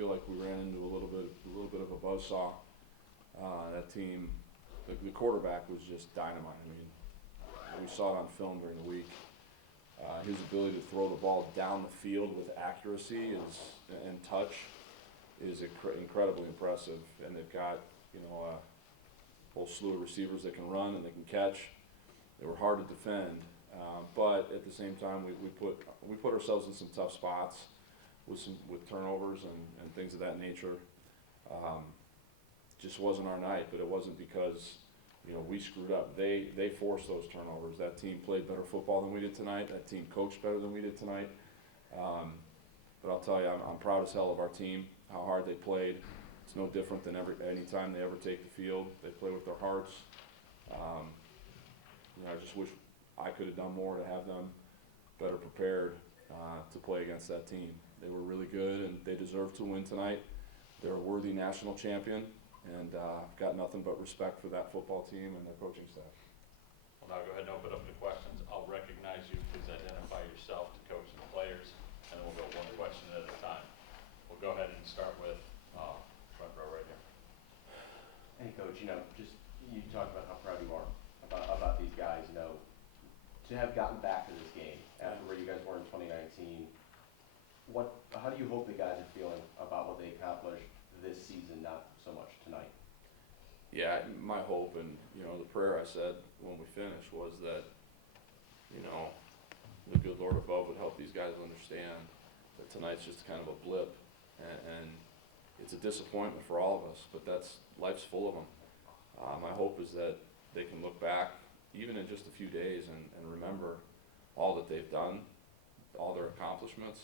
feel like we ran into a little bit of a buzzsaw. That team, the quarterback was just dynamite. I mean, we saw it on film during the week. His ability to throw the ball down the field with accuracy and touch is incredibly impressive. And they've got, a whole slew of receivers that can run and they can catch. They were hard to defend, but at the same time, we put ourselves in some tough spots with turnovers and things of that nature. Just wasn't our night, but it wasn't because we screwed up. They forced those turnovers. That team played better football than we did tonight. That team coached better than we did tonight. But I'll tell you, I'm proud as hell of our team, how hard they played. It's no different than any time they ever take the field. They play with their hearts. I just wish I could have done more to have them better prepared to play against that team. They were really good, and they deserve to win tonight. They're a worthy national champion, and I've got nothing but respect for that football team and their coaching staff. Well, now go ahead and open up the questions. I'll recognize you. Please identify yourself to coach and the players, and then we'll go one question at a time. We'll go ahead and start with front row right here. Hey, Coach, just you talked about how proud you are about these guys, to have gotten back to this game after where you guys were in 2019. How do you hope the guys are feeling about what they accomplished this season, not so much tonight? Yeah, my hope and the prayer I said when we finished was that the good Lord above would help these guys understand that tonight's just kind of a blip, and it's a disappointment for all of us. But life's full of them. My hope is that they can look back, even in just a few days, and remember all that they've done, all their accomplishments,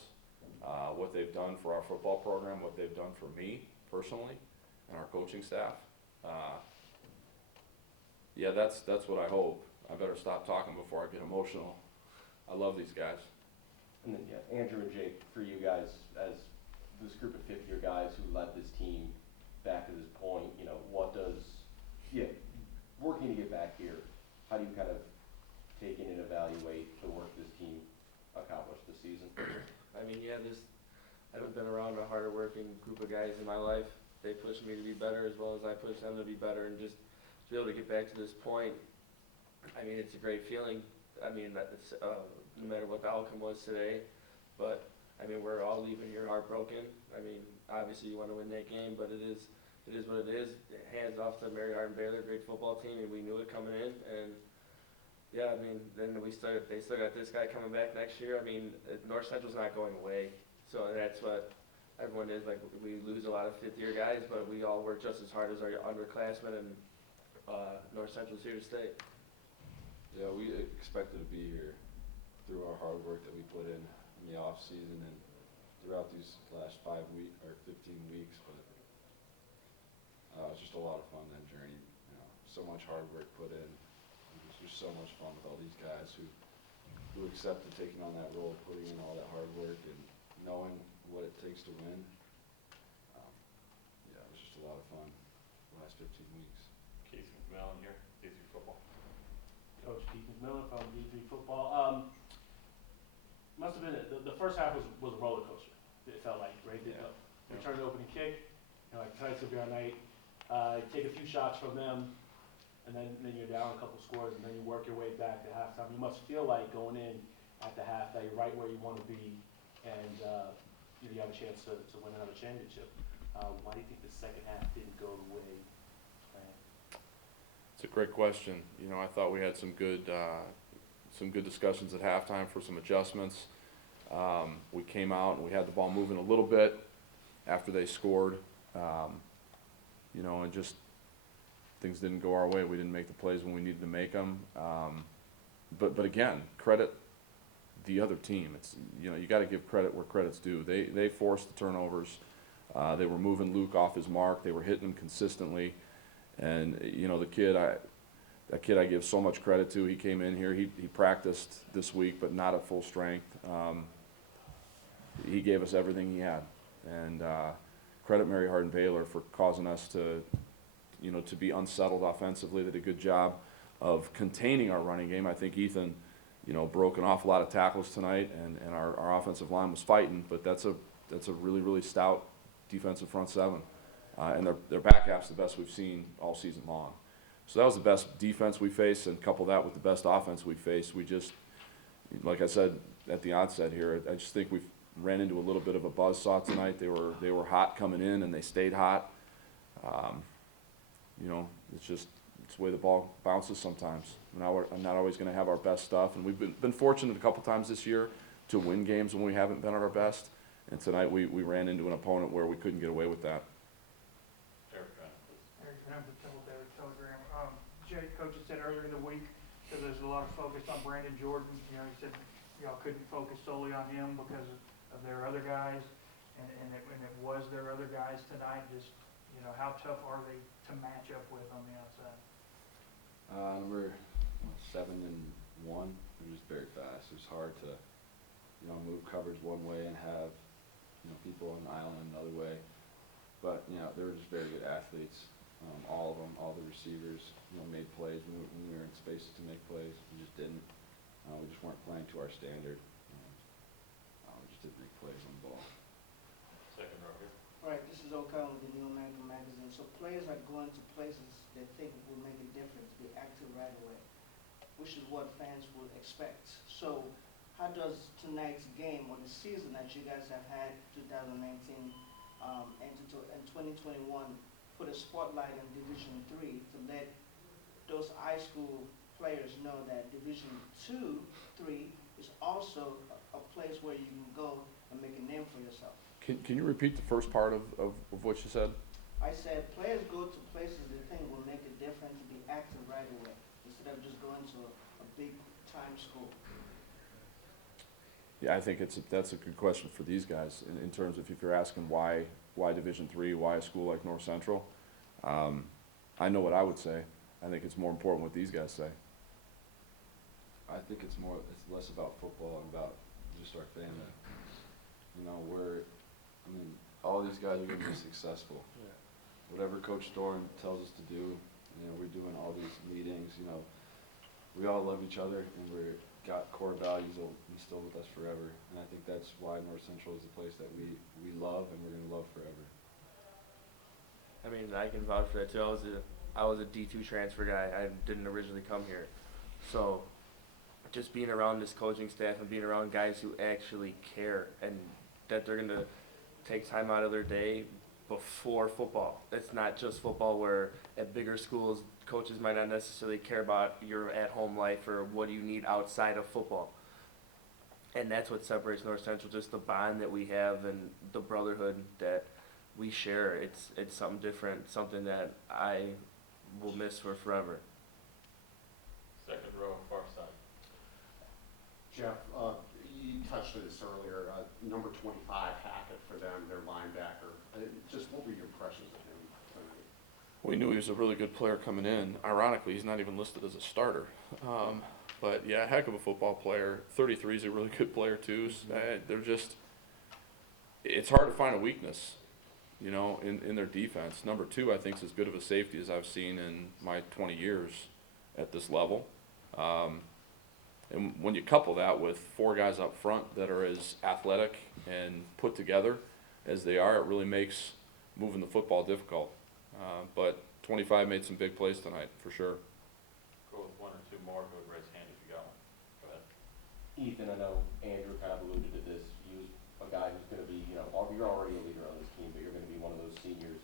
what they've done for our football program, what they've done for me personally, and our coaching staff. That's what I hope. I better stop talking before I get emotional. I love these guys. And then, Andrew and Jake, for you guys, as this group of fifth-year guys who led this team back to this point, working to get back here, how do you kind of take in and evaluate the work this team accomplished this season? I mean, I haven't been around a harder working group of guys in my life. They pushed me to be better as well as I pushed them to be better, and just to be able to get back to this point, I mean, it's a great feeling. I mean, it's, no matter what the outcome was today, but I mean, we're all leaving here heartbroken. I mean, obviously you want to win that game, but it is what it is. Hands off to Mary Hardin Baylor, great football team, and we knew it coming in. And yeah, I mean, then they still got this guy coming back next year. I mean, North Central's not going away, so that's what everyone is. Like, we lose a lot of fifth-year guys, but we all work just as hard as our underclassmen, and North Central's here to stay. Yeah, we expected to be here through our hard work that we put in the off season and throughout these last 5 weeks or 15 weeks, but it's just a lot of fun, that journey. So much hard work put in. It was just so much fun with all these guys who accepted taking on that role, putting in all that hard work and knowing what it takes to win. It was just a lot of fun the last 15 weeks. Keith McMillan here, D3 Football. Coach Keith McMillan from D3 Football. Must have been the first half was a roller coaster. It felt like, right? Yeah. Return to opening kick, like tonight's gonna be our night. Take a few shots from them, and then you're down a couple scores, and then you work your way back to halftime. You must feel like going in at the half that you're right where you want to be, and you have a chance to win another championship. Why do you think the second half didn't go the way planned? It's a great question. I thought we had some good discussions at halftime for some adjustments. We came out and we had the ball moving a little bit after they scored, and just things didn't go our way. We didn't make the plays when we needed to make them. But again, credit the other team. It's you got to give credit where credit's due. They forced the turnovers. They were moving Luke off his mark. They were hitting him consistently. And that kid I give so much credit to. He came in here. He practiced this week, but not at full strength. He gave us everything he had, and credit Mary Hardin Baylor for causing us to be unsettled offensively. They did a good job of containing our running game. I think Ethan, broke an awful lot of tackles tonight, and our offensive line was fighting. But that's a really, really stout defensive front seven. And their back half's the best we've seen all season long. So that was the best defense we faced, and couple that with the best offense we faced. We just, like I said at the onset here, I just think we've ran into a little bit of a buzzsaw tonight. They were hot coming in, and they stayed hot. You know, it's the way the ball bounces sometimes. I'm not always going to have our best stuff, and we've been fortunate a couple times this year to win games when we haven't been at our best. And tonight we ran into an opponent where we couldn't get away with that. Eric, go ahead, please. Eric Graham with Telegram. Jay, Coach had said earlier in the week that there's a lot of focus on Brandon Jordan. You know, he said y'all couldn't focus solely on him because of their other guys, and it was their other guys tonight. Just, you know, how tough are they to match up with on the outside? Number 7 and 1. They're just very fast. It's hard to, you know, move coverage one way and have, you know, people on the island another way. But, you know, they were just very good athletes. All of them, all the receivers, you know, made plays when we were in spaces to make plays. We just didn't. We just weren't playing to our standard. We just didn't make plays on the ball. Second row here. All right, this is O'Connell with the New American Magazine. So players are going to places they think will make a difference, be active right away, which is what fans will expect. So how does tonight's game or the season that you guys have had, 2019 and 2021, put a spotlight on Division III to let those high school players know that Division II, III is also a place where you can go and make a name for yourself? Can you repeat the first part of what you said? I said players go to places they think will make a difference to be active right away instead of just going to a big time school. Yeah, I think that's a good question for these guys in terms of if you're asking why Division III, why a school like North Central. I know what I would say. I think it's more important what these guys say. I think it's less about football and about just our family. You know, all these guys are going to be successful. Yeah. Whatever Coach Thorne tells us to do, you know, we're doing all these meetings, you know, we all love each other and we're got core values that will be still with us forever. And I think that's why North Central is the place that we love and we're going to love forever. I mean, I can vouch for that too. I was a D2 transfer guy. I didn't originally come here. So just being around this coaching staff and being around guys who actually care and that they're going to take time out of their day before football. It's not just football where at bigger schools, coaches might not necessarily care about your at-home life or what do you need outside of football. And that's what separates North Central, just the bond that we have and the brotherhood that we share. It's something different, something that I will miss for forever. Second row, far side. Jeff, you touched on this earlier, number 25, Hackett for them, their linebacker. Just what were your impressions of him tonight? We knew he was a really good player coming in. Ironically, he's not even listed as a starter. But yeah, heck of a football player. 33 is a really good player too. It's hard to find a weakness, you know, in their defense. Number 2, I think, is as good of a safety as I've seen in my 20 years at this level. And when you couple that with 4 guys up front that are as athletic and put together as they are, it really makes moving the football difficult. But 25 made some big plays tonight, for sure. Go with 1 or 2 more. Who would raise hand if you got one? Go ahead. Ethan, I know Andrew kind of alluded to this. You, a guy who's going to be, you know, you're already a leader on this team, but you're going to be one of those seniors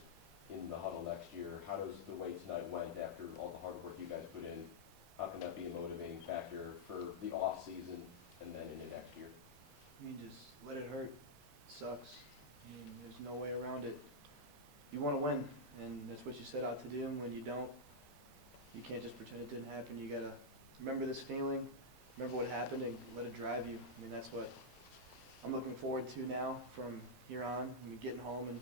in the huddle next year. How does the way tonight went after all the hard work you guys put in? How can that be a motivating factor for the off season and then into next year? I mean, just let it hurt. It sucks. I mean, there's no way around it. You want to win, and that's what you set out to do. And when you don't, you can't just pretend it didn't happen. You gotta remember this feeling, remember what happened, and let it drive you. I mean, that's what I'm looking forward to now from here on. I mean, getting home and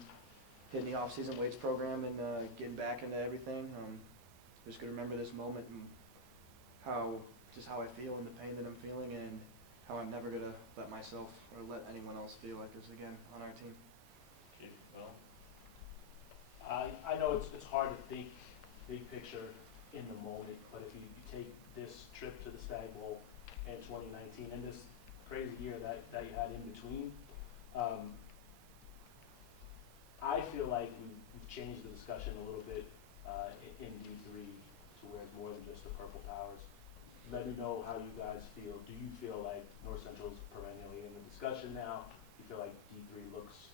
hitting the off-season weights program and getting back into everything. Just gonna remember this moment and how I feel and the pain that I'm feeling, and how I'm never gonna let myself or let anyone else feel like this again on our team. Keith, Will? I know it's hard to think big picture in the moment, but if you take this trip to the Stagg Bowl in 2019 and this crazy year that you had in between, I I feel like we've changed the discussion a little bit in D3 to where it's more than just the Purple Powers. Let me know how you guys feel. Do you feel like North Central is perennially in the discussion now? Do you feel like D3 looks,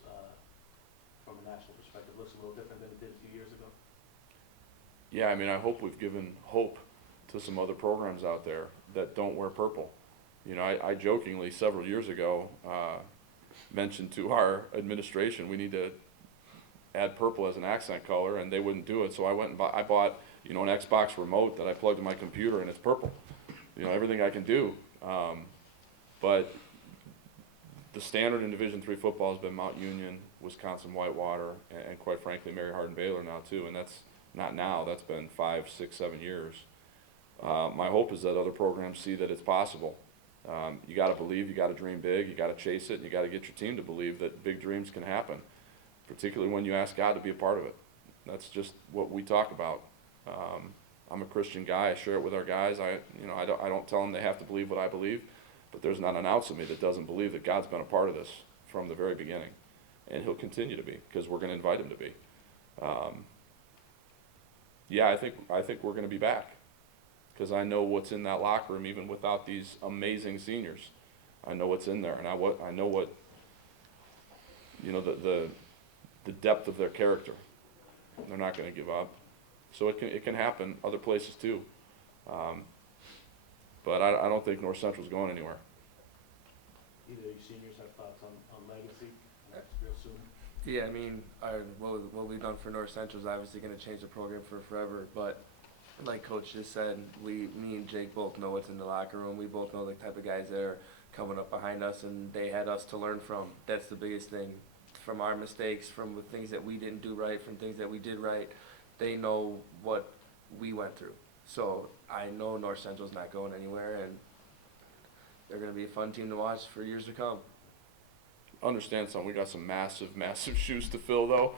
from a national perspective, looks a little different than it did a few years ago? Yeah, I mean, I hope we've given hope to some other programs out there that don't wear purple. You know, I jokingly several years ago mentioned to our administration we need to add purple as an accent color, and they wouldn't do it. So I went and I bought, you know, an Xbox remote that I plugged in my computer, and it's purple. You know, everything I can do. But the standard in Division III football has been Mount Union, Wisconsin Whitewater, and quite frankly, Mary Hardin Baylor now too. And that's not now. That's been 5, 6, 7 years. My hope is that other programs see that it's possible. You got to believe, you got to dream big, you got to chase it, you got to get your team to believe that big dreams can happen, particularly when you ask God to be a part of it. That's just what we talk about. I'm a Christian guy. I share it with our guys. I don't tell them they have to believe what I believe, but there's not an ounce of me that doesn't believe that God's been a part of this from the very beginning, and He'll continue to be because we're going to invite Him to be. Yeah, I think we're going to be back. Because I know what's in that locker room, even without these amazing seniors. I know what's in there, and I know what, you know, the depth of their character. They're not going to give up, so it can happen other places too. But I don't think North Central's going anywhere. Either of you seniors have thoughts on legacy? That's real soon. Yeah, I mean, what we've done for North Central is obviously going to change the program for forever, but like Coach just said, me and Jake both know what's in the locker room. We both know the type of guys that are coming up behind us, and they had us to learn from. That's the biggest thing. From our mistakes, from the things that we didn't do right, from things that we did right, they know what we went through. So I know North Central's not going anywhere, and they're going to be a fun team to watch for years to come. Understand something, we got some massive, massive shoes to fill though.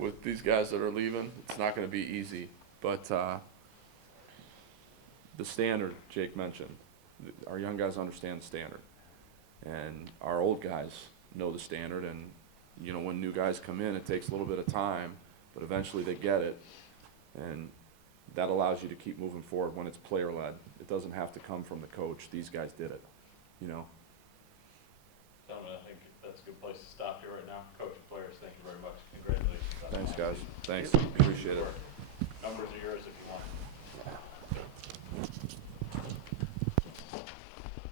With these guys that are leaving, it's not going to be easy. But the standard Jake mentioned, our young guys understand the standard, and our old guys know the standard. And you know, when new guys come in, it takes a little bit of time, but eventually they get it, and that allows you to keep moving forward when it's player led. It doesn't have to come from the coach. These guys did it, you know. Gentlemen, I think that's a good place to stop here right now. Coach and players, thank you very much. Congratulations. Thanks, guys. Thanks. Appreciate it. Numbers are yours if you want.